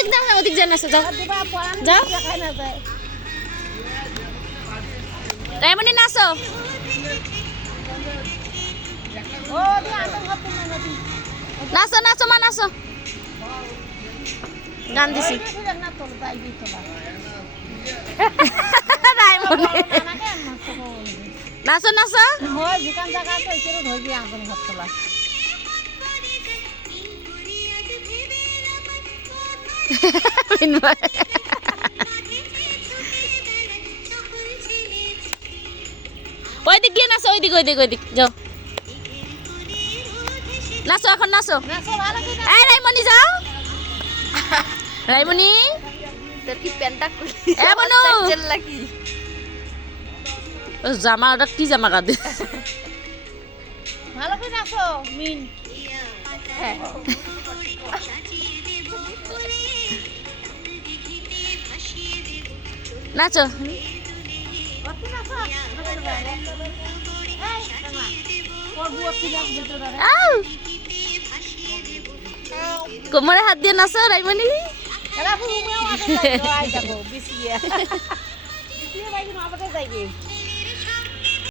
ওদিক দাও না ওদিক জানাসো যাও যাও রাইমনি নাচো নাচো নাচো মা নাচো গান দিছি রাইমনি নাচো নাচো ওইদিক গিয়ে নাচো ওইদিক ওইদিক ওইদিক যাও নাচো এখন নাচো এই রাইমনি যাও রাইমনি তোর কি প্যান্টটা এ বনু চেল লাগি জামা ওটা কি জামা কাঁদে ভালো করে নাচো মিন হ্যাঁ নাচো আউ কোমরে হাত দিয়ে নাচো রাইমনি যাবো বিসিয়া বিসিয়া ভাই আমাদের যাইবে